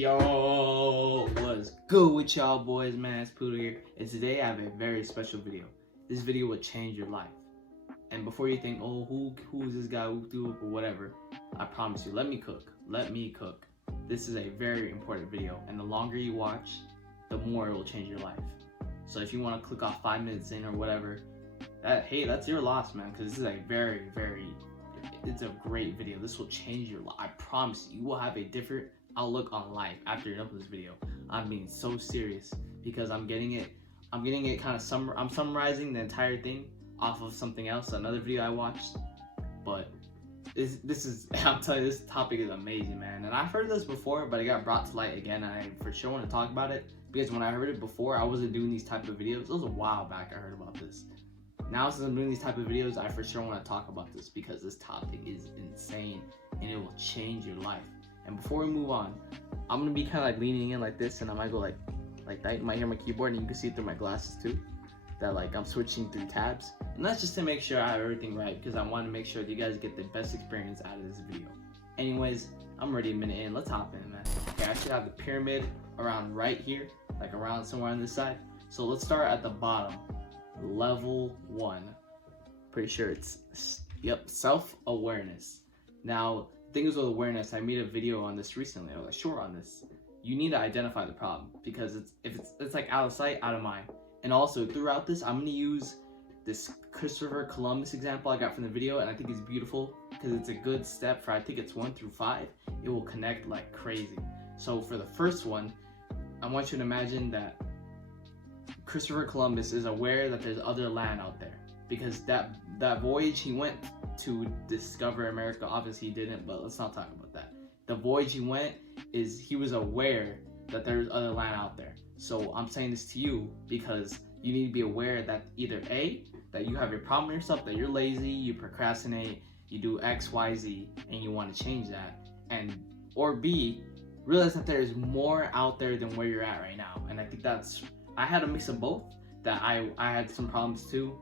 Yo, what's good with y'all boys, man? It's Pluto here, and today I have a very special video. This video will change your life. And before you think, oh, who is this guy who do it or whatever, I promise you, let me cook. This is a very important video, and the longer you watch, the more it will change your life. So if you want to click off 5 minutes in or whatever, hey, that's your loss, man, because this is a it's a great video. This will change your life. I promise you will have a different outlook on life after you're done with this video. I'm being so serious because I'm getting it kind of I'm summarizing the entire thing off of something else, another video I watched. But this is I'm telling you, this topic is amazing, man. And I've heard this before, but it got brought to light again, and I for sure want to talk about it because when I heard it before, I wasn't doing these type of videos. It was a while back I heard about this. Now since I'm doing these type of videos, I for sure want to talk about this because this topic is insane and it will change your life. And before we move on, I'm gonna be kind of like leaning in like this, and I might go like that. You might hear my keyboard, and you can see through my glasses too that like I'm switching through tabs, and that's just to make sure I have everything right because I want to make sure that you guys get the best experience out of this video. Anyways, I'm already a minute in. Let's hop in, man. Okay, I should have the pyramid around right here, like around somewhere on this side. So let's start at the bottom. Level 1. Pretty sure it's self-awareness. Now, things with awareness, I made a video on this recently, or a short on this. You need to identify the problem because it's like out of sight, out of mind. And also throughout this, I'm gonna use this Christopher Columbus example I got from the video, and I think it's beautiful because it's a good step for, I think it's 1 through 5. It will connect like crazy. So for the first one, I want you to imagine that Christopher Columbus is aware that there's other land out there because that voyage he went to discover America, obviously he didn't, but let's not talk about that. The voyage he went is he was aware that there's other land out there. So I'm saying this to you because you need to be aware that either A, that you have a problem with yourself, that you're lazy, you procrastinate, you do X, Y, Z, and you want to change that, or B, realize that there's more out there than where you're at right now. And I think I had a mix of both, that I had some problems too,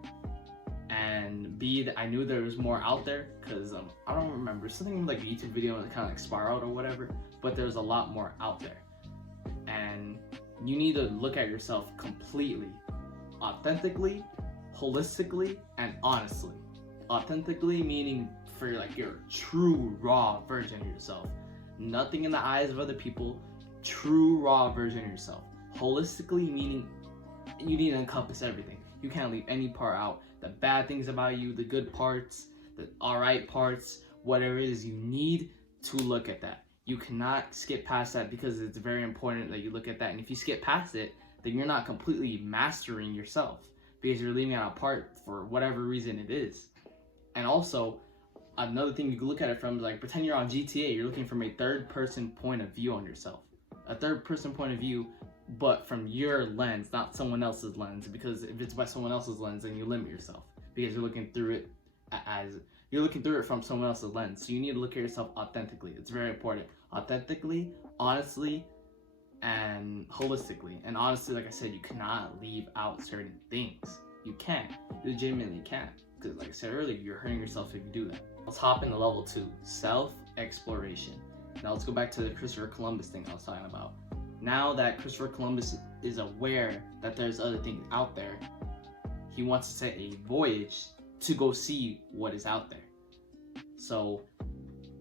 and B, that I knew there was more out there because I don't remember, something like a YouTube video that kind of like spiraled or whatever, but there's a lot more out there. And you need to look at yourself completely, authentically, holistically, and honestly. Authentically meaning for like your true raw version of yourself. Nothing in the eyes of other people, true raw version of yourself. Holistically meaning you need to encompass everything. You can't leave any part out. The bad things about you, the good parts, the alright parts, whatever it is, you need to look at that. You cannot skip past that because it's very important that you look at that. And if you skip past it, then you're not completely mastering yourself because you're leaving out a part for whatever reason it is. And also, another thing you can look at it from is like, pretend you're on GTA, you're looking from a third person point of view on yourself. A third person point of view, but from your lens, not someone else's lens, because if it's by someone else's lens, then you limit yourself because you're looking through it from someone else's lens. So you need to look at yourself authentically. It's very important. Authentically, honestly, and holistically. And honestly, like I said, you cannot leave out certain things. You can't. You legitimately can't. Because like I said earlier, you're hurting yourself if you do that. Let's hop into level 2, self-exploration. Now let's go back to the Christopher Columbus thing I was talking about. Now that Christopher Columbus is aware that there's other things out there, he wants to set a voyage to go see what is out there. So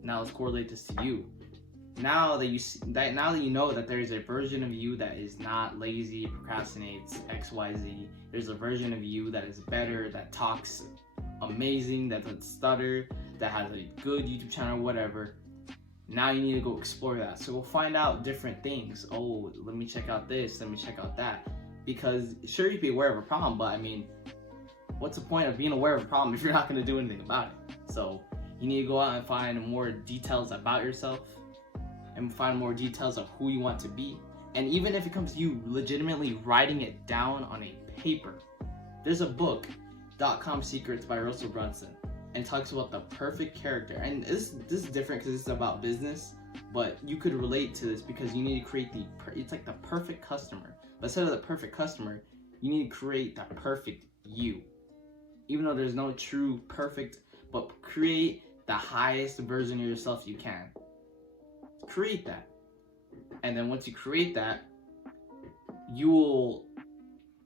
now let's correlate this to you. Now that you know that there's a version of you that is not lazy, procrastinates, XYZ, there's a version of you that is better, that talks amazing, that doesn't stutter, that has a good YouTube channel, whatever. Now you need to go explore that. So go find out different things. Oh, let me check out this, let me check out that. Because sure, you'd be aware of a problem, but I mean, what's the point of being aware of a problem if you're not going to do anything about it? So you need to go out and find more details about yourself and find more details of who you want to be. And even if it comes to you legitimately writing it down on a paper, there's a book, .com Secrets by Russell Brunson, and talks about the perfect character. And this is different because it's about business, but you could relate to this because you need to create it's like the perfect customer. But instead of the perfect customer, you need to create the perfect you. Even though there's no true perfect, but create the highest version of yourself you can. Create that. And then once you create that, you will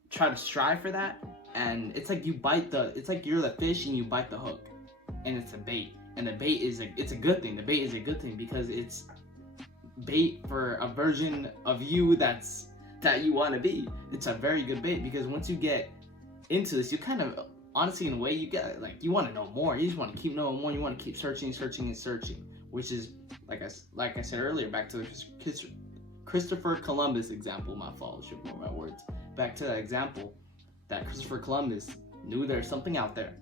try to strive for that. And it's like it's like you're the fish and you bite the hook, and it's a bait. And the bait it's a good thing. The bait is a good thing because it's bait for a version of you that you want to be. It's a very good bait because once you get into this, you kind of, honestly, in a way, you get like, you want to know more. You just want to keep knowing more. You want to keep searching, which is like I said earlier, back to the Christopher Columbus example. My fault, should more my words. Back to that example, that Christopher Columbus knew there's something out there,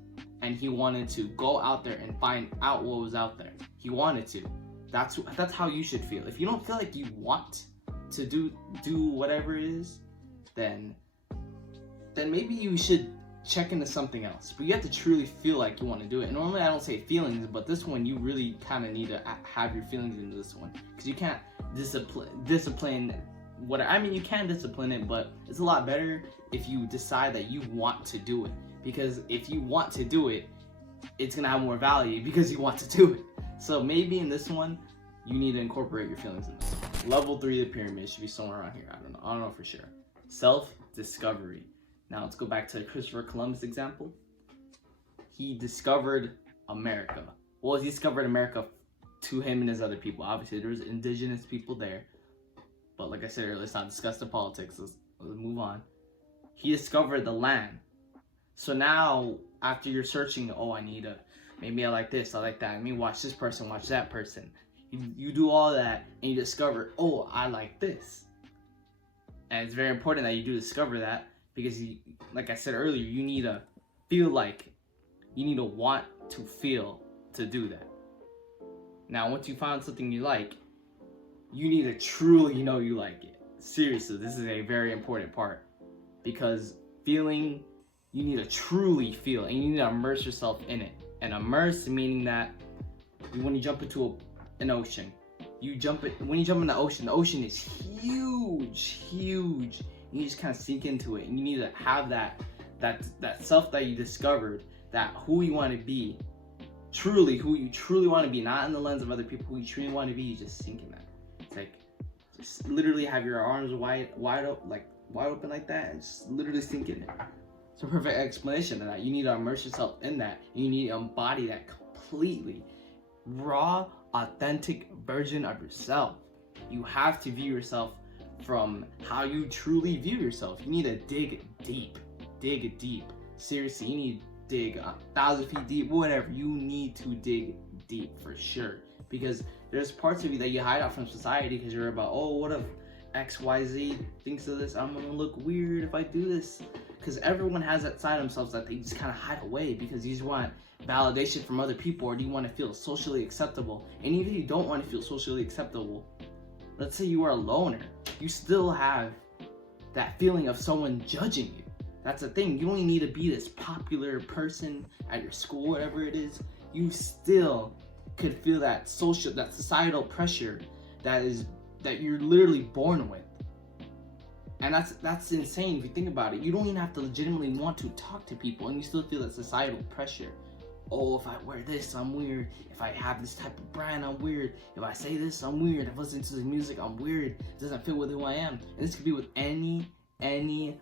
and he wanted to go out there and find out what was out there. He wanted to. That's how you should feel. If you don't feel like you want to do whatever it is, then maybe you should check into something else. But you have to truly feel like you want to do it. And normally I don't say feelings, but this one you really kind of need to have your feelings into this one, because you can't discipline what I mean. You can discipline it, but it's a lot better if you decide that you want to do it. Because if you want to do it, it's gonna have more value because you want to do it. So maybe in this one, you need to incorporate your feelings in this one. Level 3 of the pyramid should be somewhere around here. I don't know for sure. Self-discovery. Now let's go back to the Christopher Columbus example. He discovered America. Well, he discovered America to him and his other people. Obviously, there was indigenous people there. But like I said earlier, let's not discuss the politics. Let's move on. He discovered the land. So now, after you're searching, oh, maybe I like this, I like that. Let me watch this person, watch that person. You do all that, and you discover, oh, I like this. And it's very important that you do discover that, because like I said earlier, you need to feel like, you need to want to feel to do that. Now, once you find something you like, you need to truly know you like it. Seriously, this is a very important part, because feeling, you need to truly feel, and you need to immerse yourself in it. And immerse meaning that when you jump into an ocean, when you jump in the ocean is huge. You just kind of sink into it, and you need to have that self that you discovered, that who you want to be, truly who you truly want to be, not in the lens of other people. Who you truly want to be, you just sink in that. It's like, just literally have your arms wide open like that, and just literally sink in it. It's a perfect explanation of that. You need to immerse yourself in that. You need to embody that completely. Raw, authentic version of yourself. You have to view yourself from how you truly view yourself. You need to dig deep. Seriously, you need to dig 1,000 feet deep, whatever. You need to dig deep for sure. Because there's parts of you that you hide out from society because you're about, oh, what if XYZ thinks of this? I'm gonna look weird if I do this. Because everyone has that side of themselves that they just kind of hide away, because you just want validation from other people, or do you want to feel socially acceptable? And even if you don't want to feel socially acceptable, let's say you are a loner, you still have that feeling of someone judging you. That's the thing. You don't even need to be this popular person at your school, whatever it is. You still could feel that societal pressure that you're literally born with. And that's insane if you think about it. You don't even have to legitimately want to talk to people, and you still feel that societal pressure. Oh, if I wear this, I'm weird. If I have this type of brand, I'm weird. If I say this, I'm weird. If I listen to this music, I'm weird. It doesn't fit with who I am. And this could be with any identity.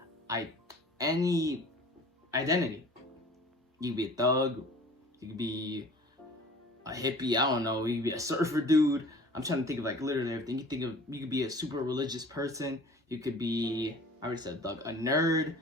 You could be a thug. You could be a hippie. I don't know. You could be a surfer dude. I'm trying to think of like literally everything. You could be a super religious person. You could be, I already said thug, a nerd.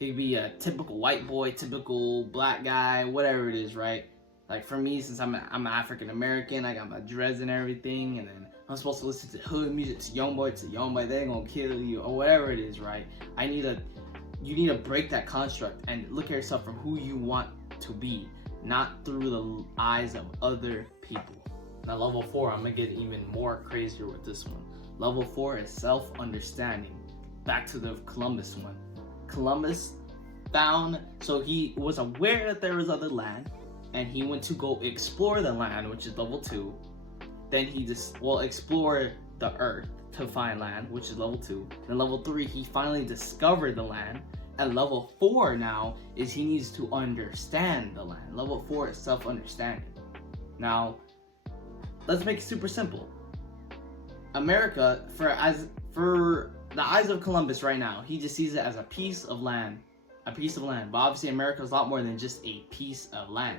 You could be a typical white boy, typical black guy, whatever it is, right? Like for me, since I'm African American, I got my dreads and everything, and then I'm supposed to listen to hood music, to Youngboy, they ain't gonna kill you, or whatever it is, right? You need to break that construct and look at yourself from who you want to be, not through the eyes of other people. Now level 4, I'm gonna get even more crazier with this one. Level 4 is self-understanding. Back to the Columbus one. Columbus so he was aware that there was other land, and he went to go explore the land, which is level 2. Then he explore the earth to find land, which is level 2. Then level 3, he finally discovered the land. And level 4 now is he needs to understand the land. Level 4 is self-understanding. Now, let's make it super simple. America, for the eyes of Columbus right now, he just sees it as a piece of land. A piece of land. But obviously America is a lot more than just a piece of land.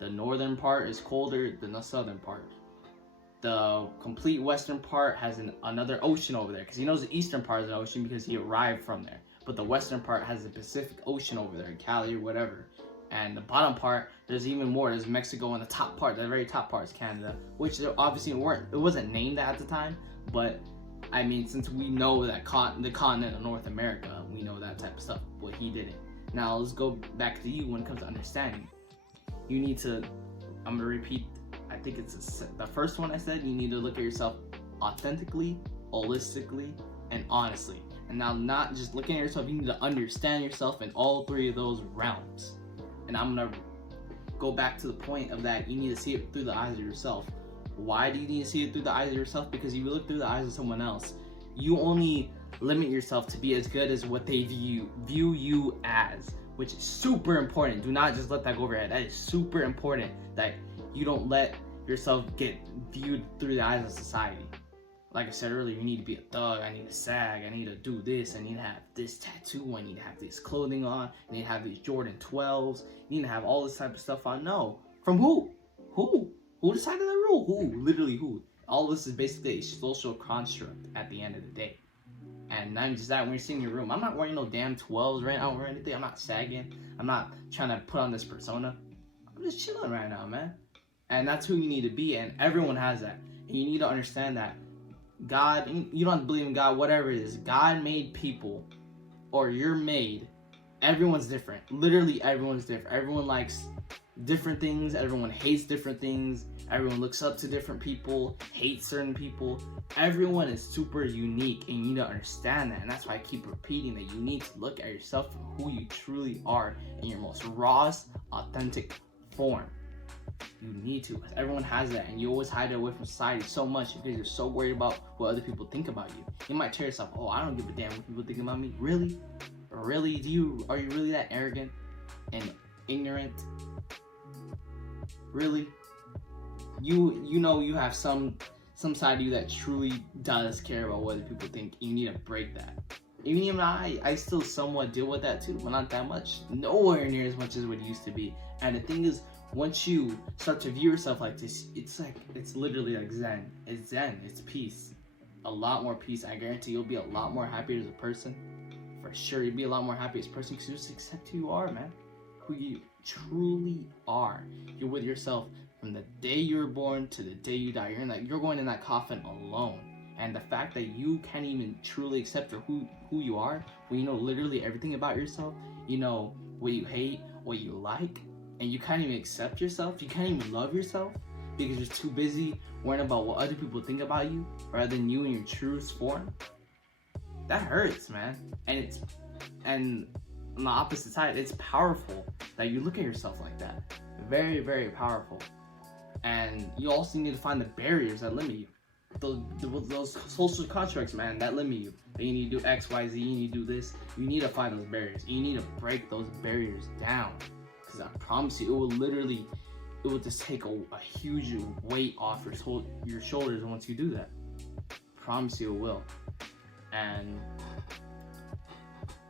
The northern part is colder than the southern part. The complete western part has another ocean over there, because he knows the eastern part is an ocean because he arrived from there. But the western part has the Pacific Ocean over there, Cali or whatever. And the bottom part, there's even more. There's Mexico, and the top part, the very top part is Canada, which obviously it wasn't named at the time. But I mean, since we know that the continent of North America, we know that type of stuff, but he didn't. Now let's go back to you when it comes to understanding. You need to, I'm gonna repeat, I think it's the first one I said, you need to look at yourself authentically, holistically, and honestly. And now not just looking at yourself, you need to understand yourself in all three of those realms. And I'm gonna go back to the point of that, you need to see it through the eyes of yourself. Why do you need to see it through the eyes of yourself? Because you look through the eyes of someone else, you only limit yourself to be as good as what they view you as, which is super important. Do not just let that go over your head. That is super important, that you don't let yourself get viewed through the eyes of society. Like I said earlier, you need to be a thug, I need to sag, I need to do this, I need to have this tattoo, I need to have this clothing on, I need to have these Jordan 12s, you need to have all this type of stuff on. No. From who? Who decided the rule? Who? Literally who? All this is basically a social construct at the end of the day. And not just that, when you're sitting in your room, I'm not wearing no damn 12s right now or anything. I'm not sagging. I'm not trying to put on this persona. I'm just chilling right now, man. And that's who you need to be, and everyone has that. And you need to understand that God, you don't have to believe in God, whatever it is. God made people, or you're made. Everyone's different. Literally everyone's different. Everyone likes different things. Everyone hates different things. Everyone looks up to different people, hates certain people. Everyone is super unique, and you need to understand that. And that's why I keep repeating that you need to look at yourself for who you truly are in your most rawest, authentic form. You need to, because everyone has that, and you always hide it away from society so much because you're so worried about what other people think about you. You might tell yourself, oh, I don't give a damn what people think about me. Really? Really? Are you really that arrogant and ignorant? Really? You know you have some side of you that truly does care about what other people think. You need to break that. Even I still somewhat deal with that too, but not that much. Nowhere near as much as what it used to be. And the thing is, once you start to view yourself like this, it's literally like Zen. It's Zen. It's peace. A lot more peace. I guarantee you'll be a lot more happier as a person. For sure, you'll be a lot more happy as a person because you just accept who you are, man. Who you truly are. You're with yourself from the day you were born to the day you die. You're going in that coffin alone. And the fact that you can't even truly accept who you are, when you know literally everything about yourself, you know what you hate, what you like, and you can't even accept yourself, you can't even love yourself because you're too busy worrying about what other people think about you rather than you in your truest form. That hurts, man. And on the opposite side, it's powerful that you look at yourself like that. Very, very powerful. And you also need to find the barriers that limit you. Those social constructs, man, that limit you. That you need to do X, Y, Z, you need to do this. You need to find those barriers. You need to break those barriers down. Because I promise you, it will just take a huge weight off your shoulders once you do that. I promise you it will. And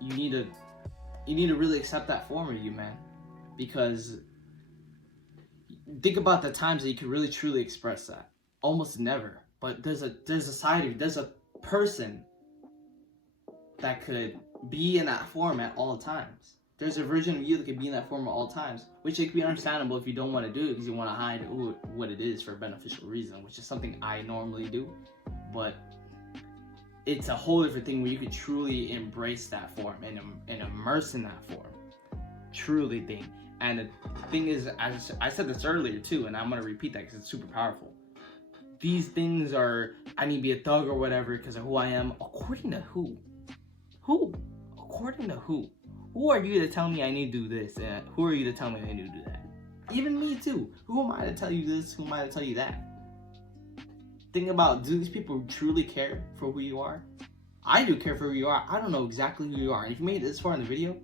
you need to really accept that form of you, man. Because think about the times that you can really truly express that. Almost never. But there's a side of you, there's a person that could be in that form at all times. There's a version of you that could be in that form at all times, which it could be understandable if you don't want to do it because you want to hide what it is for a beneficial reason, which is something I normally do. But it's a whole different thing where you could truly embrace that form and immerse in that form. Truly thing. And the thing is, as I said this earlier too, and I'm going to repeat that because it's super powerful. These things are, I need to be a thug or whatever because of who I am. According to who? Who? According to who? Who are you to tell me I need to do this? And who are you to tell me I need to do that? Even me too. Who am I to tell you this? Who am I to tell you that? Think about, do these people truly care for who you are? I do care for who you are. I don't know exactly who you are. And if you made it this far in the video,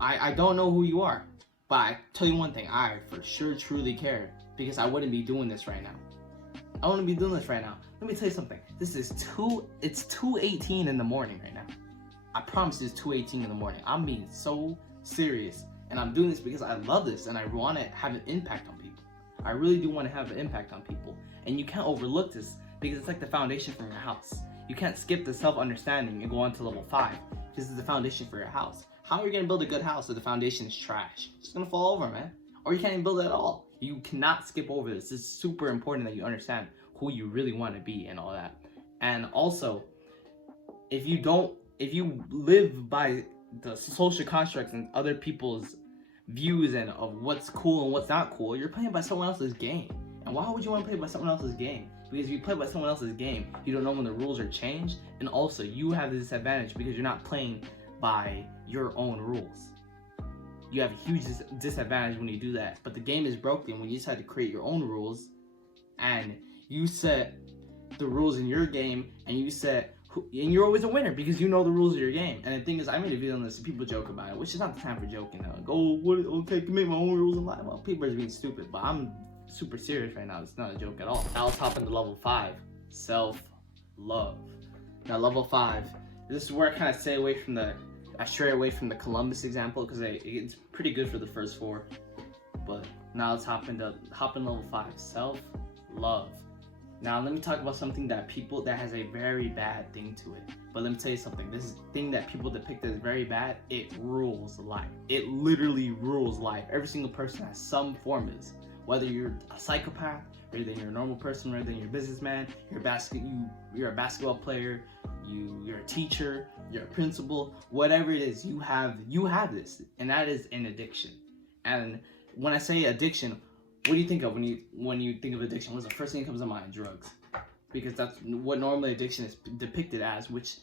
I don't know who you are. But I tell you one thing, I for sure truly care because I wouldn't be doing this right now. I wouldn't be doing this right now. Let me tell you something. It's 2:18 in the morning right now. I promise you it's 2:18 in the morning. I'm being so serious. And I'm doing this because I love this and I want to have an impact on people. I really do want to have an impact on people. And you can't overlook this because it's like the foundation for your house. You can't skip the self-understanding and go on to level 5. This is the foundation for your house. How are you going to build a good house if the foundation is trash? It's going to fall over, man. Or you can't even build it at all. You cannot skip over this. It's super important that you understand who you really want to be and all that. And also, if you live by the social constructs and other people's views and of what's cool and what's not cool, you're playing by someone else's game. And why would you want to play by someone else's game? Because if you play by someone else's game, you don't know when the rules are changed, and also you have the disadvantage because you're not playing by your own rules. You have a huge disadvantage when you do that. But the game is broken when you decide to create your own rules and you set the rules in your game and and you're always a winner because you know the rules of your game. And the thing is, I made a video on this and people joke about it, which is not the time for joking. Like, oh, what? Okay, I can make my own rules and lie. Well, people are being stupid, but I'm super serious right now. It's not a joke at all. Now let's hop into level 5, self-love. Now level 5, this is where I kind of stray away from the Columbus example because it's pretty good for the first 4. But now let's hop in level 5, self-love. Now let me talk about something that has a very bad thing to it. But let me tell you something. This thing that people depict as very bad, it rules life. It literally rules life. Every single person has some form of this. Whether you're a psychopath, whether you're a normal person, whether you're a businessman, you're a basketball player, you're a teacher, you're a principal, whatever it is, you have this, and that is an addiction. And when I say addiction, what do you think of when you think of addiction? What's the first thing that comes to mind? Drugs. Because that's what normally addiction is depicted as, which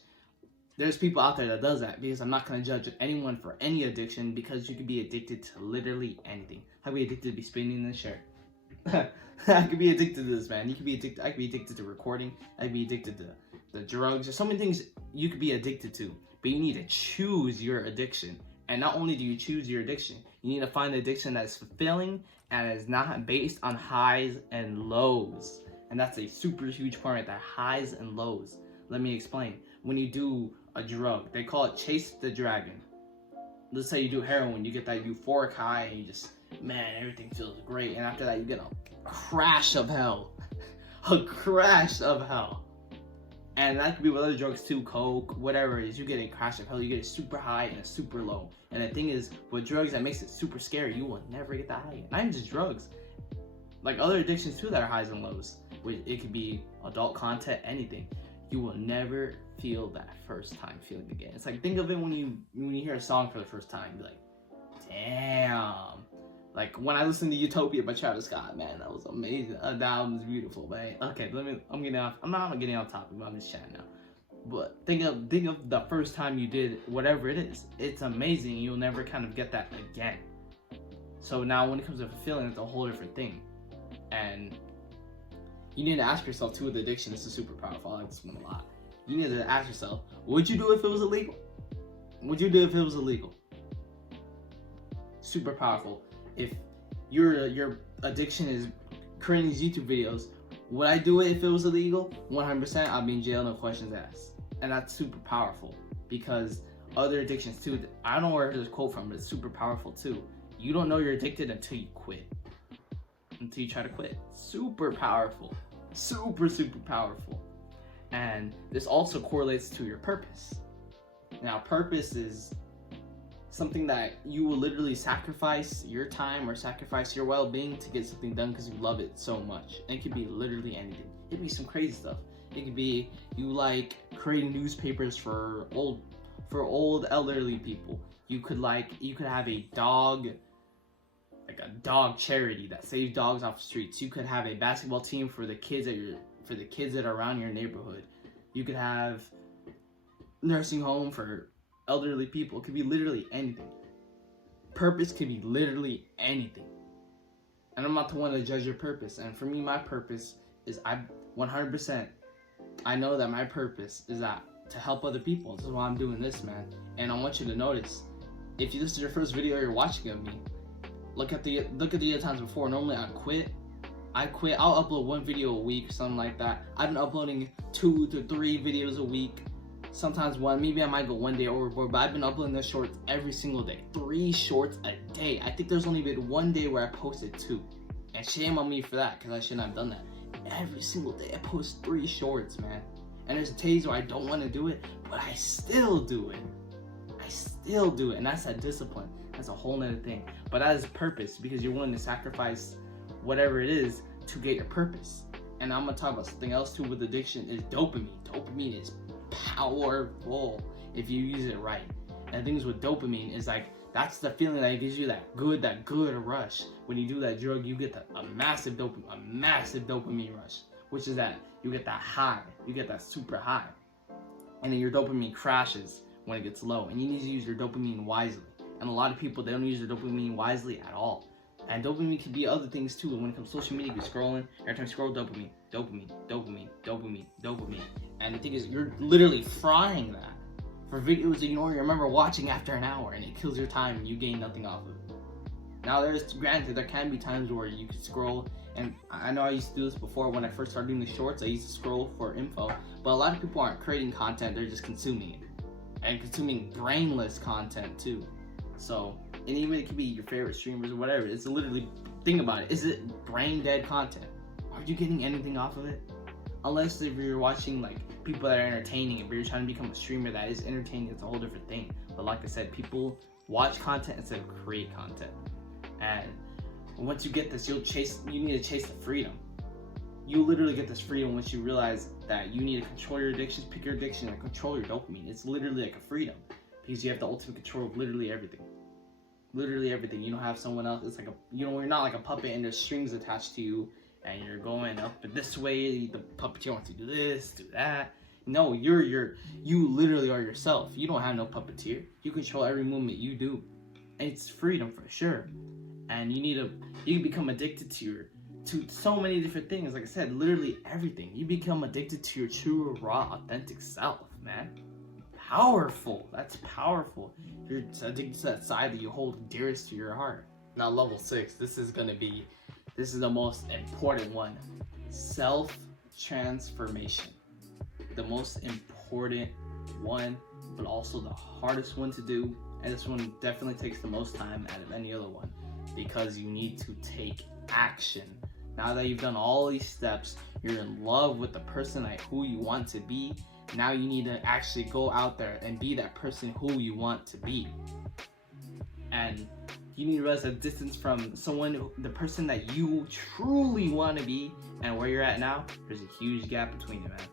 there's people out there that does that, because I'm not going to judge anyone for any addiction, because you could be addicted to literally anything. I could be addicted to be spinning in the shirt. I could be addicted to this, man. I could be addicted to recording. I could be addicted to the drugs. There's so many things you could be addicted to, but you need to choose your addiction. And not only do you choose your addiction, you need to find an addiction that is fulfilling and is not based on highs and lows. And that's a super huge point right there, highs and lows. Let me explain. When you do a drug, they call it chase the dragon. Let's say you do heroin, you get that euphoric high and you just, man, everything feels great. And after that, you get a crash of hell. A crash of hell. And that could be with other drugs too, coke, whatever it is. You get a crash of hell, you get a super high and a super low. And the thing is, with drugs, that makes it super scary. You will never get that high. Not even just drugs. Like other addictions too that are highs and lows. It could be adult content, anything. You will never feel that first time feeling again. It's like, think of it when you hear a song for the first time, you're like, damn. Like when I listened to Utopia by Travis Scott, man, that was amazing. That album is beautiful, man. Okay, I'm not getting off topic, but I'm just chatting now. But think of the first time you did whatever it is. It's amazing. You'll never kind of get that again. So now when it comes to fulfilling, it's a whole different thing. And you need to ask yourself too with addiction. This is super powerful. I like this one a lot. You need to ask yourself, would you do it if it was illegal? Would you do it if it was illegal? Super powerful. If your addiction is creating these YouTube videos, would I do it if it was illegal? 100%. I'll be in jail, no questions asked. And that's super powerful, because other addictions too, I don't know where this quote from, but it's super powerful too. You don't know you're addicted until you quit. Until you try to quit. Super powerful. Super, super powerful. And this also correlates to your purpose. Now, purpose is something that you will literally sacrifice your time or sacrifice your well-being to get something done because you love it so much. And it could be literally anything. It could be some crazy stuff. It could be you like creating newspapers for old elderly people. You could have a dog, like a dog charity that saves dogs off the streets. You could have a basketball team for the kids that are around your neighborhood. You could have nursing home for elderly people. It could be literally anything. Purpose could be literally anything. And I'm not the one to judge your purpose. And for me, my purpose is 100%. I know that my purpose is to help other people. This is why I'm doing this, man. And I want you to notice, if this is your first video you're watching of me, look at the other times before. Normally I'd quit I quit. I'll upload 1 video a week or something like that. I've been uploading 2 to 3 videos a week, sometimes 1. Maybe I might go 1 day overboard, but I've been uploading the shorts every single day. 3 shorts a day. I think there's only been 1 day where I posted 2, and shame on me for that, because I shouldn't have done that. Every single day I post 3 shorts, man. And there's days where I don't want to do it, but I still do it. And that's that discipline. That's a whole nother thing. But that is purpose, because you're willing to sacrifice whatever it is to get your purpose. And I'm gonna talk about something else too with addiction, is dopamine. Dopamine is powerful if you use it right. And things with dopamine is like, that's the feeling that gives you that good rush. When you do that drug, you get a massive dopamine rush, which is that you get that high, you get that super high. And then your dopamine crashes when it gets low, and you need to use your dopamine wisely. And a lot of people, they don't use their dopamine wisely at all. And dopamine can be other things too. When it comes to social media, you're scrolling, every time you scroll, dopamine. And the thing is, you're literally frying that for videos that you don't remember watching after an hour, and it kills your time and you gain nothing off of it. Now, granted, there can be times where you can scroll, and I know I used to do this before when I first started doing the shorts. I used to scroll for info, but a lot of people aren't creating content, they're just consuming it. And consuming brainless content too. So, and even it could be your favorite streamers or whatever. It's literally, think about it. Is it brain dead content? Are you getting anything off of it? Unless if you're watching like people that are entertaining, if you're trying to become a streamer that is entertaining, it's a whole different thing. But like I said, people watch content instead of create content. And once you get this, you need to chase the freedom. You literally get this freedom once you realize that you need to control your addictions, pick your addiction, and control your dopamine. It's literally like a freedom, because you have the ultimate control of literally everything. Literally everything. You don't have someone else. It's like you're not like a puppet and there's strings attached to you and you're going up this way. The puppeteer wants to do this, do that. No, you literally are yourself. You don't have no puppeteer. You control every movement you do. And it's freedom for sure. And you can become addicted to so many different things. Like I said, literally everything. You become addicted to your true, raw, authentic self, man. Powerful. That's powerful. You're addicted to that side that you hold dearest to your heart. Now, level 6. This is the most important one. Self-transformation. The most important one, but also the hardest one to do. And this one definitely takes the most time out of any other one, because you need to take action. Now that you've done all these steps, you're in love with the person who you want to be. Now you need to actually go out there and be that person who you want to be. And you need to realize the distance from the person that you truly want to be, and where you're at now, there's a huge gap between it, man.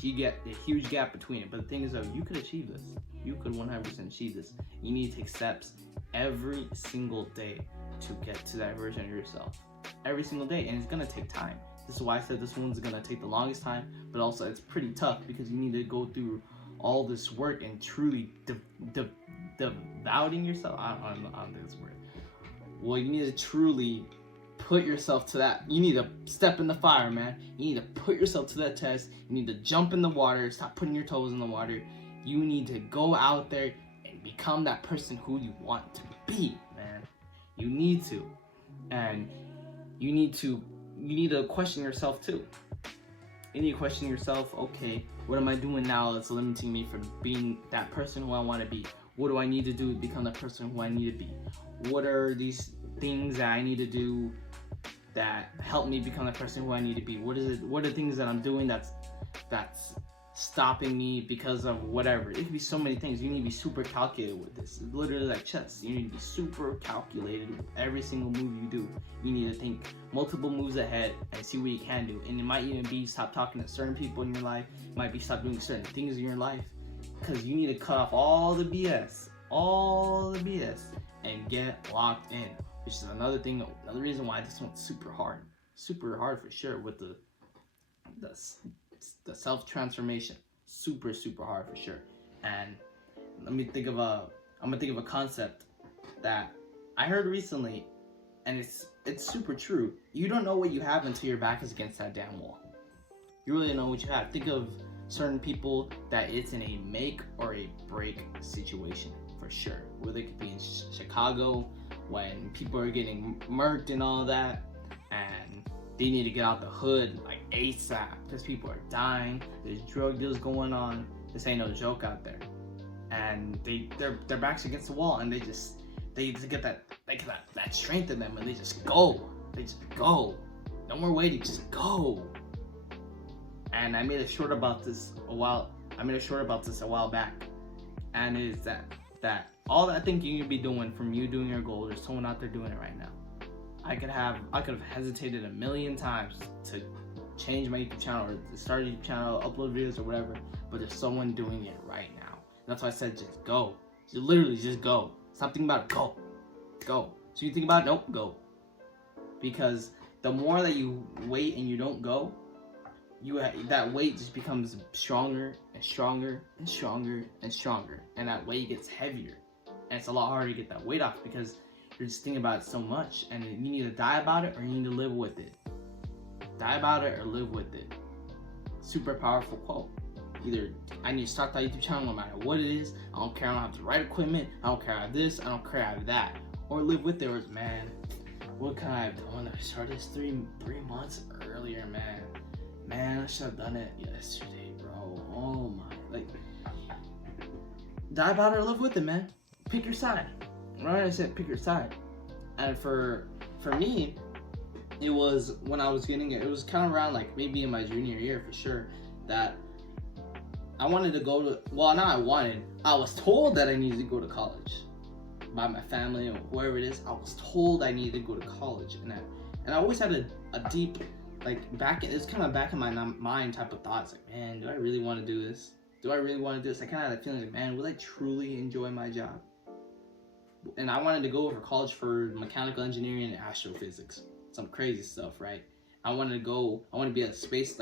You get a huge gap between it. But the thing is, though, you could achieve this. You could 100% achieve this. You need to take steps every single day to get to that version of yourself. Every single day, and it's gonna take time. This is why I said this one's gonna take the longest time, but also it's pretty tough, because you need to go through all this work and truly devoting yourself. I don't think it's a word. Well, you need to truly put yourself to that. You need to step in the fire, man. You need to put yourself to that test. You need to jump in the water. Stop putting your toes in the water. You need to go out there and become that person who you want to be, man. You need to. And you need to question yourself too. You need to question yourself, okay, what am I doing now that's limiting me from being that person who I want to be? What do I need to do to become the person who I need to be? What are these things that I need to do that help me become the person who I need to be? What are things that I'm doing that's stopping me because of whatever? It could be so many things. You need to be super calculated with this. It's literally like chess. You need to be super calculated with every single move you do. You need to think multiple moves ahead and see what you can do. And it might even be stop talking to certain people in your life. It might be stop doing certain things in your life, because you need to cut off all the BS, and get locked in. Which is another reason why this one's super hard for sure, with the self-transformation. Super hard for sure. And I'm gonna think of a concept that I heard recently, and it's super true. You don't know what you have until your back is against that damn wall. You really don't know what you have. Think of certain people that it's in a make or a break situation for sure. Whether it could be in Chicago when people are getting murked and all that, and they need to get out the hood like ASAP because people are dying. There's drug deals going on. This ain't no joke out there. And their backs against the wall, and they just get that strength in them, and they just go. They just go. No more waiting, just go. And I made a short about this a while back, and it's that all that thinking you'd be doing from you doing your goal, there's someone out there doing it right now. I could have hesitated a million times to change my YouTube channel or to start a YouTube channel, upload videos or whatever, but there's someone doing it right now. That's why I said just go. You literally just go. Stop thinking about it. Go. Go. So you think about it, nope, go. Because the more that you wait and you don't go, that weight just becomes stronger and stronger and stronger and stronger. And that weight gets heavier. And it's a lot harder to get that weight off because you're just thinking about it so much. And you need to die about it or you need to live with it. Die about it or live with it. Super powerful quote. Either I need to start that YouTube channel no matter what it is. I don't care, I don't have the right equipment. I don't care I have this, I don't care I have that. Or live with it, or man, what could I have done? I started this three months earlier, man. Man, I should have done it yesterday, bro. Oh my, like, die about it or live with it, man. Pick your side. Right? I said pick your side. And for me, it was when I was getting it. It was kind of around like maybe in my junior year for sure that I wanted to go to. Well, not I was told that I needed to go to college by my family or whoever it is. I was told I needed to go to college, and I always had a deep it's kind of back in my mind type of thoughts like, man, do I really want to do this? Do I really want to do this? I kind of had a feeling like, man, will I truly enjoy my job? And I wanted to go for college for mechanical engineering and astrophysics, some crazy stuff, right? I want to be a space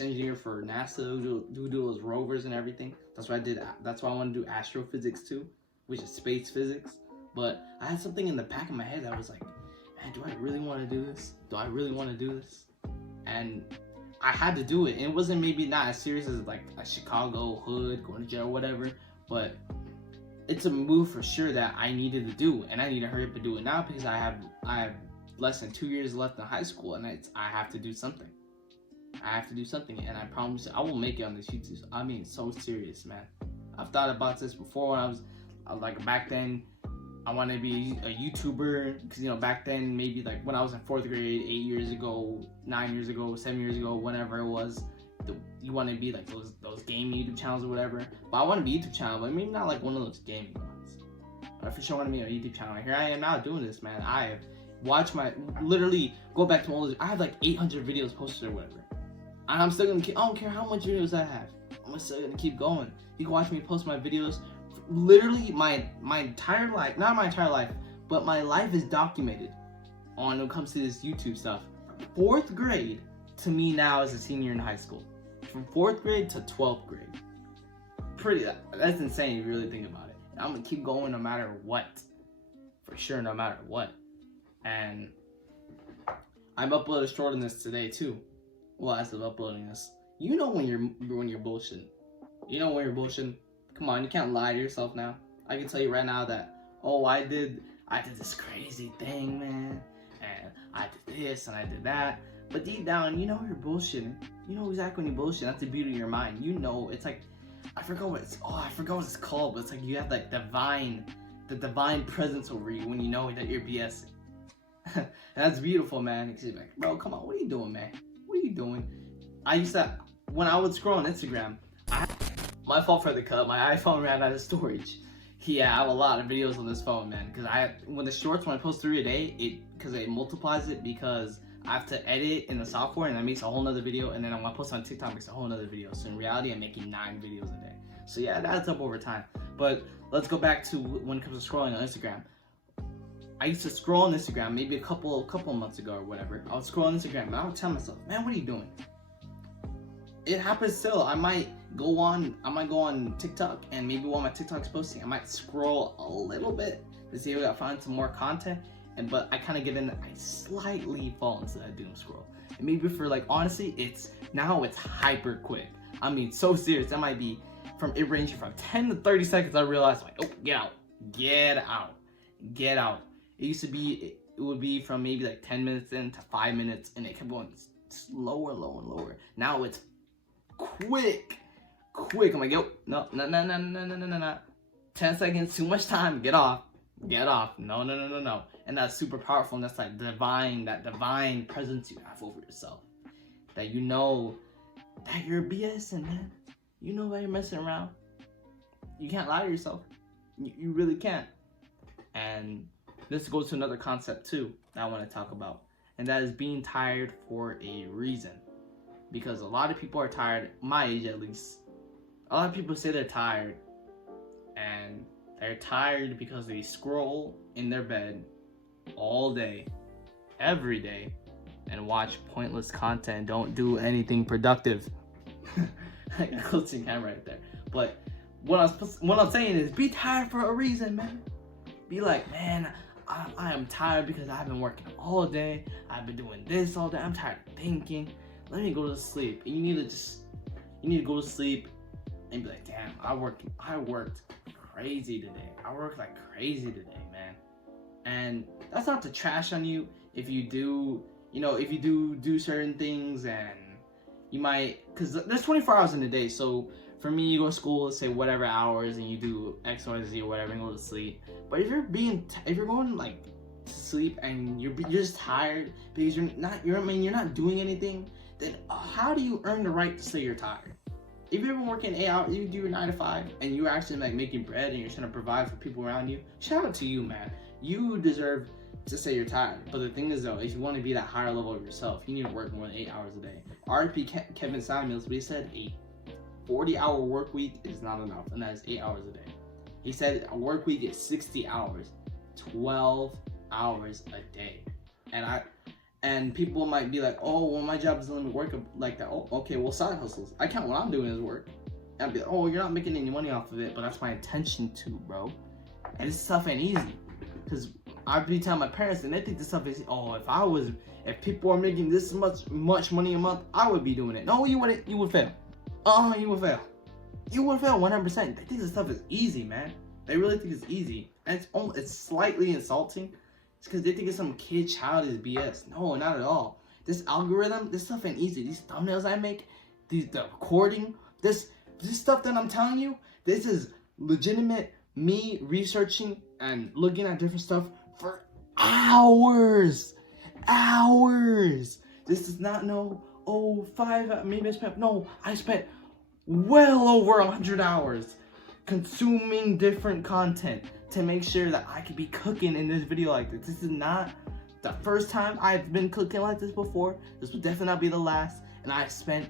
engineer for NASA who do those rovers and everything. That's what I did. That's why I want to do astrophysics too, which is space physics. But I had something in the back of my head that was like, man, do I really want to do this? Do I really want to do this? And I had to do it. And it wasn't maybe not as serious as like a Chicago hood, going to jail or whatever, but it's a move for sure that I needed to do, and I need to hurry up and do it now because I have less than 2 years left in high school, and I have to do something. I have to do something, and I promise I will make it on this YouTube. I mean, so serious, man. I've thought about this before when I was like back then. I wanted to be a YouTuber because back then maybe like when I was in 4th grade, 8 years ago, 9 years ago, 7 years ago, whenever it was. You want to be like those gaming YouTube channels or whatever. But I want to be a YouTube channel, but maybe not like one of those gaming ones. I for sure want to be a YouTube channel. Here I am now doing this, man. I have watched literally go back to all those. I have like 800 videos posted or whatever. And I'm still gonna keep. I don't care how much videos I have. I'm still gonna keep going. You can watch me post my videos. Literally my entire life, not my entire life, but my life is documented when it comes to this YouTube stuff. 4th grade to me now as a senior in high school. From 4th grade to 12th grade. That's insane if you really think about it. And I'm gonna keep going no matter what. For sure, no matter what. And I'm uploading a short on this today too. Well, as of uploading this. You know when you're bullshitting. You know when you're bullshitting. Come on, you can't lie to yourself now. I can tell you right now that, oh, I did this crazy thing, man. And I did this and I did that. But deep down, you know you're bullshitting. You know exactly when you're bullshitting. That's the beauty of your mind. You know, it's like, I forgot what it's called, but it's like you have like the divine presence over you when you know that you're BSing. And that's beautiful, man. Because you're like, bro, come on, what are you doing, man? What are you doing? When I would scroll on Instagram, my fault for the cut, my iPhone ran out of storage. Yeah, I have a lot of videos on this phone, man. Because when I post 3 a day, because it multiplies it because I have to edit in the software and that makes a whole nother video, and then when I post on TikTok, it makes a whole nother video. So in reality, I'm making 9 videos a day. So yeah, it adds up over time. But let's go back to when it comes to scrolling on Instagram. I used to scroll on Instagram maybe a couple months ago or whatever. I would scroll on Instagram and I would tell myself, man, what are you doing? It happens still. I might go on TikTok, and maybe while my TikTok's posting, I might scroll a little bit to see if I find some more content. But I kind of get in, I slightly fall into that doom scroll. And maybe for honestly, it's hyper quick. I mean, so serious. That might be ranging from 10 to 30 seconds. I realized oh, get out. It used to be it would be from maybe like 10 minutes in to 5 minutes, and it kept going lower, lower, and lower. Now it's quick. I'm like, yo, no. 10 seconds, too much time. Get off. No. And that's super powerful. And that's like that divine presence you have over yourself. That you know that you're BSing, man. You know that you're messing around. You can't lie to yourself. You really can't. And this goes to another concept too that I want to talk about. And that is being tired for a reason. Because a lot of people are tired, my age at least. A lot of people say they're tired. And they're tired because they scroll in their bed all day, every day, and watch pointless content. Don't do anything productive. I got close to the camera right there. But what I'm saying is, be tired for a reason, man. Be like, man, I am tired because I've been working all day. I've been doing this all day. I'm tired of thinking. Let me go to sleep. And you need to go to sleep and be like, damn, I worked crazy today. I worked like crazy today, man. And that's not to trash on you if you do, if you do certain things, and you might, because there's 24 hours in a day. So for me, you go to school, let's say whatever hours, and you do X, Y, Z or whatever, and go to sleep. But if you're going like to sleep and you're just tired because you're not doing anything, then how do you earn the right to say you're tired? If you've been working 8 hours, you do your 9 to 5, and you're actually like making bread and you're trying to provide for people around you, shout out to you, man. You deserve to say you're tired. But the thing is though, if you want to be that higher level of yourself, you need to work more than 8 hours a day. R.I.P. Kevin Samuels, but he said 40-hour work week is not enough, and that is 8 hours a day. He said a work week is 60 hours, 12 hours a day. And people might be like, oh, well, my job doesn't let me work like that. Oh, okay, well, side hustles. I count what I'm doing as work. And I'd be like, oh, you're not making any money off of it, but that's my intention to, bro. And this stuff ain't easy. Because I'd be telling my parents, and they think this stuff is, oh, if people are making this much money a month, I would be doing it. No, you wouldn't. You would fail. You would fail. You would fail 100%. They think this stuff is easy, man. They really think it's easy. And it's slightly insulting. It's because they think it's some kid childish BS. No, not at all. This algorithm, this stuff ain't easy. These thumbnails I make, the recording, this stuff that I'm telling you, this is legitimate me researching and looking at different stuff for hours. This is not I spent well over 100 hours consuming different content to make sure that I could be cooking in this video like this. This is not the first time I've been cooking like this before. This will definitely not be the last. And I spent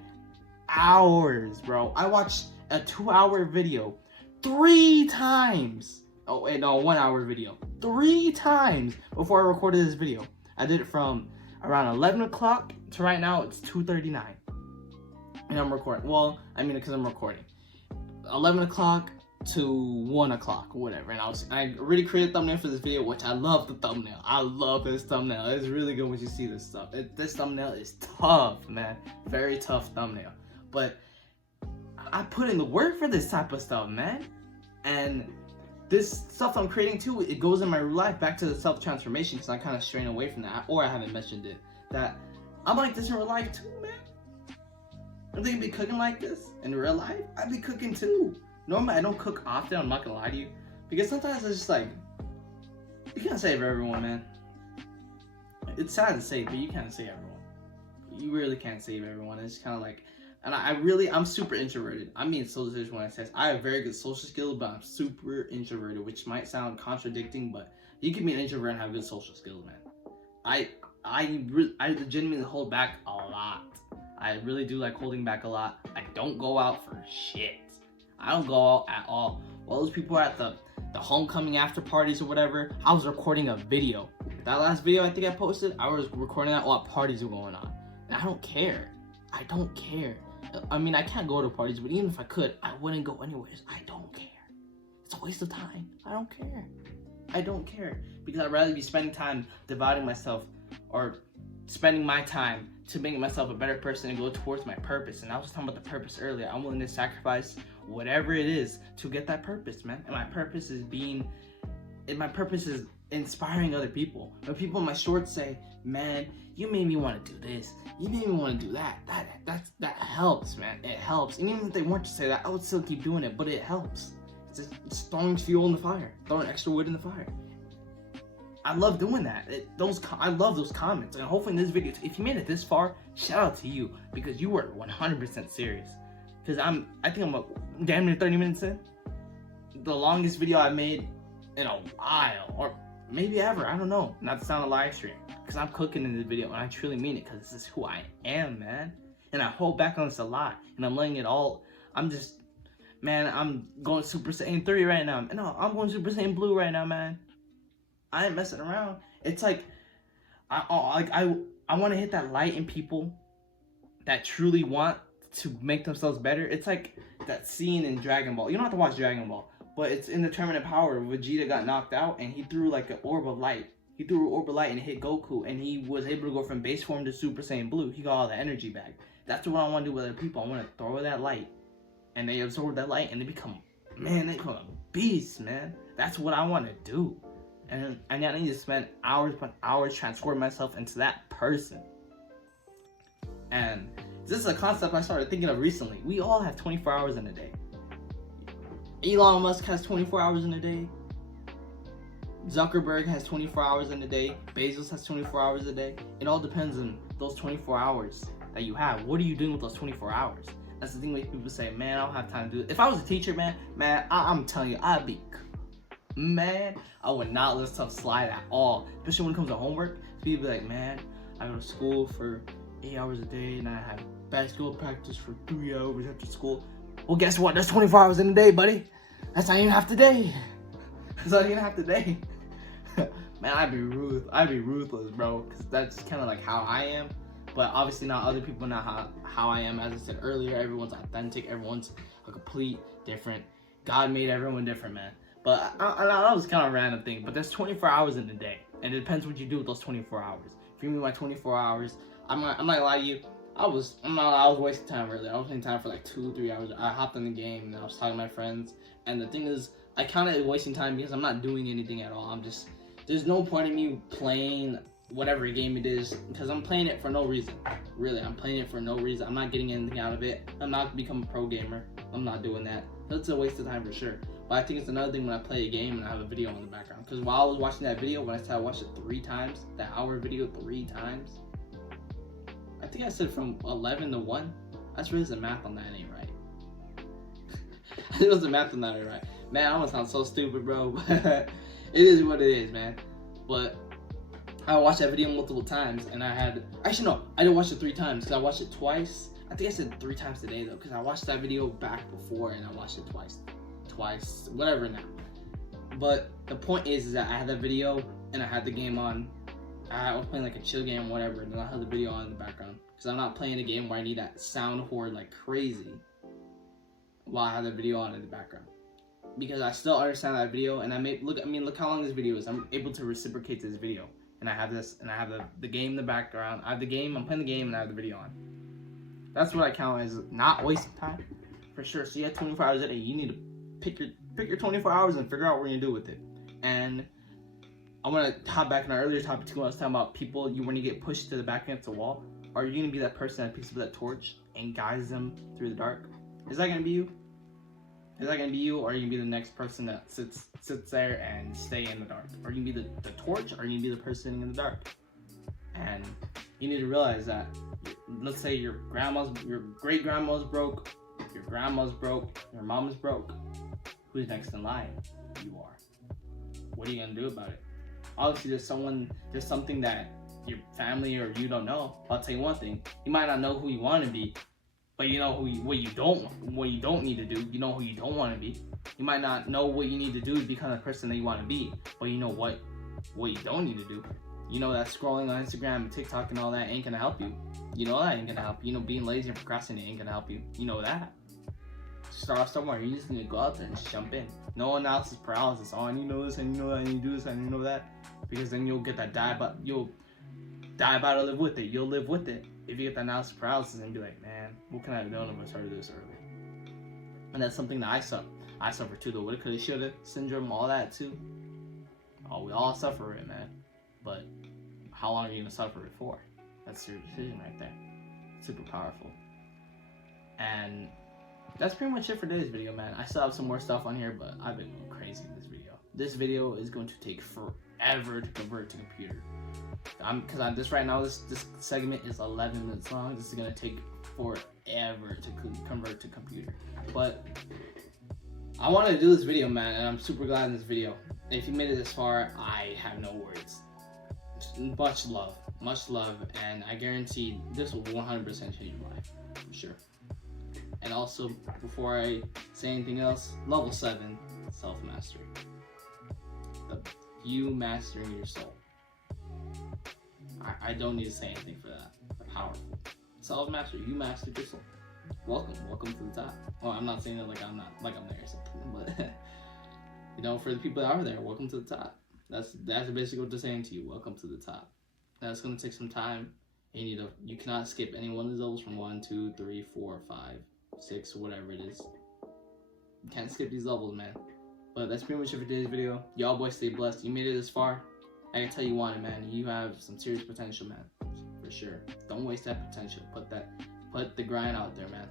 hours, bro. I watched a 2-hour video 3 times. Oh, wait, no, 1-hour video 3 times before I recorded this video. I did it from around 11 o'clock to right now it's 2:39. And I'm recording. Well, I mean, because I'm recording. 11 o'clock to 1 o'clock, whatever. And I already created a thumbnail for this video, which I love the thumbnail. I love this thumbnail. It's really good when you see this stuff. This thumbnail is tough, man. Very tough thumbnail. But I put in the work for this type of stuff, man. And this stuff I'm creating too, it goes in my real life back to the self-transformation, because I kind of straying away from that, or I haven't mentioned it, that I'm like this in real life too, man. I'm thinking be cooking like this in real life. I'd be cooking too. Normally I don't cook often, I'm not gonna lie to you, because sometimes it's just like, you can't save everyone, man. It's sad to say, but you can't save everyone. You really can't save everyone. It's kind of like, and I'm super introverted. I'm being so serious when I say this. I have very good social skills, but I'm super introverted, which might sound contradicting, but you can be an introvert and have good social skills, man. I legitimately hold back a lot. I really do like holding back a lot. I don't go out for shit. I don't go out at all. While those people are at the homecoming after parties or whatever, I was recording a video. That last video I think I posted, I was recording that while parties were going on. And I don't care. I don't care. I mean, I can't go to parties, but even if I could, I wouldn't go anyways. I don't care. It's a waste of time. I don't care. I don't care. Because I'd rather be spending time dividing myself, or spending my time to make myself a better person and go towards my purpose. And I was talking about the purpose earlier. I'm willing to sacrifice whatever it is to get that purpose, man. And my purpose is being And my purpose is inspiring other people. When people in my shorts say, man, you made me want to do this, you made me want to do that, that helps, man. It helps. And even if they weren't to say that, I would still keep doing it, but it helps. It's throwing fuel in the fire, throwing extra wood in the fire. I love doing that. I love those comments, and hopefully in this video, if you made it this far, shout out to you, because you were 100% serious. Because I think I'm damn near 30 minutes in. The longest video I made in a while, or maybe ever, I don't know. Not to sound a live stream, because I'm cooking in this video, and I truly mean it, because this is who I am, man. And I hold back on this a lot, and I'm letting it all. I'm going Super Saiyan 3 right now. No, I'm going Super Saiyan Blue right now, man. I ain't messing around. It's like, I want to hit that light in people that truly want to make themselves better. It's like that scene in Dragon Ball. You don't have to watch Dragon Ball, but it's in the Tournament of Power. Vegeta got knocked out, and he threw like an orb of light. He threw an orb of light and it hit Goku, and he was able to go from base form to Super Saiyan Blue. He got all the energy back. That's what I want to do with other people. I want to throw that light, and they absorb that light, and they become a beast, man. That's what I want to do. And I need to spend hours upon hours transforming myself into that person. And this is a concept I started thinking of recently. We all have 24 hours in a day. Elon Musk has 24 hours in a day. Zuckerberg has 24 hours in a day. Bezos has 24 hours a day. It all depends on those 24 hours that you have. What are you doing with those 24 hours? That's the thing that people say, man, I don't have time to do it. If I was a teacher, man, I'm telling you, I would not let stuff slide at all. Especially when it comes to homework. People be like, man, I go to school for 8 hours a day, and I have basketball practice for 3 hours after school. Well, guess what? That's 24 hours in a day, buddy. That's not even half the day. That's not even half the day. Man, I'd be ruthless, bro. Because that's kind of like how I am. But obviously not other people, not how I am. As I said earlier, everyone's authentic. Everyone's a complete different. God made everyone different, man. But that was kind of a random thing. But there's 24 hours in a day. And it depends what you do with those 24 hours. If you mean by 24 hours, I'm not gonna lie to you. I was wasting time earlier. I was wasting time for like 2-3 hours. I hopped in the game and I was talking to my friends. And the thing is, I counted wasting time because I'm not doing anything at all. There's no point in me playing whatever game it is, because I'm playing it for no reason. Really, I'm playing it for no reason. I'm not getting anything out of it. I'm not becoming a pro gamer. I'm not doing that. That's a waste of time for sure. But I think it's another thing when I play a game and I have a video in the background. Because while I was watching that video, when I said I watched it 3 times, that hour video 3 times, I think I said from 11 to 1. That's really the math on that ain't right. I think it was the math on that ain't right. Man, I'm gonna sound so stupid, bro. But it is what it is, man. But I watched that video multiple times, and I didn't watch it 3 times, because I watched it twice. I think I said 3 times today though, because I watched that video back before and I watched it twice, whatever now. But the point is that I had that video and I had the game on. I was playing like a chill game, whatever, and then I had the video on in the background, because I'm not playing a game where I need that sound horde like crazy while I have the video on in the background. Because I still understand that video, and look how long this video is. I'm able to reciprocate this video, and I have this, and I have the game in the background. I have the game, I'm playing the game, and I have the video on. That's what I count as not wasting time, for sure. So you have 24 hours a day. You need to pick your 24 hours and figure out what you're gonna do with it. And I want to hop back in our earlier topic too. When I was talking about people, when you get pushed to the back against the wall, are you gonna be that person that picks up that torch and guides them through the dark? Is that gonna be you? Is that gonna be you, or are you gonna be the next person that sits there and stay in the dark? Are you gonna be the torch, or are you gonna be the person in the dark? And you need to realize that, let's say your great grandma's broke, your grandma's broke, your mom's broke. Who's next in line? You are. What are you gonna do about it? Obviously, there's something that your family or you don't know. I'll tell you one thing: you might not know who you want to be, but you know what you don't need to do. You know who you don't want to be. You might not know what you need to do to become the person that you want to be, but you know what you don't need to do. You know that scrolling on Instagram and TikTok and all that ain't gonna help you. You know that ain't gonna help you. You know, being lazy and procrastinating ain't gonna help you. You know that. Start off somewhere. You just need to go out there and just jump in. No analysis paralysis. Oh, and you know this, and you know that, and you do this, and you know that. Because then you'll get that you'll die about it, live with it. You'll live with it. If you get that analysis paralysis and be like, man, what can I have done if I started this earlier? And that's something that I suffer too, the woulda, coulda, shoulda syndrome, all that too. Oh, we all suffer it, man. But how long are you gonna suffer it for? That's your decision right there. Super powerful. And that's pretty much it for today's video, man. I still have some more stuff on here, but I've been going crazy in this video. This video is going to take forever to convert to computer. This right now, this segment is 11 minutes long. This is gonna take forever to convert to computer. But I wanted to do this video, man, and I'm super glad in this video. If you made it this far, I have no words. Much love, and I guarantee this will 100% change your life, for sure. And also, before I say anything else, level 7, self-mastery. You mastering your soul. I don't need to say anything for that. Powerful. Self-mastery, you mastered your soul. Welcome to the top. Oh, I'm not saying that like I'm there or something, but you know, for the people that are there, welcome to the top. That's basically what they're saying to you. Welcome to the top. That's gonna take some time. And you cannot skip any one of these levels from 1, 2, 3, 4, 5, 6, or whatever it is. You can't skip these levels, man. But that's pretty much it for today's video. Y'all boys stay blessed. You made it this far. I can tell you one, man. You have some serious potential, man. For sure. Don't waste that potential. Put the grind out there, man.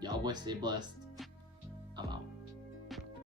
Y'all boys stay blessed.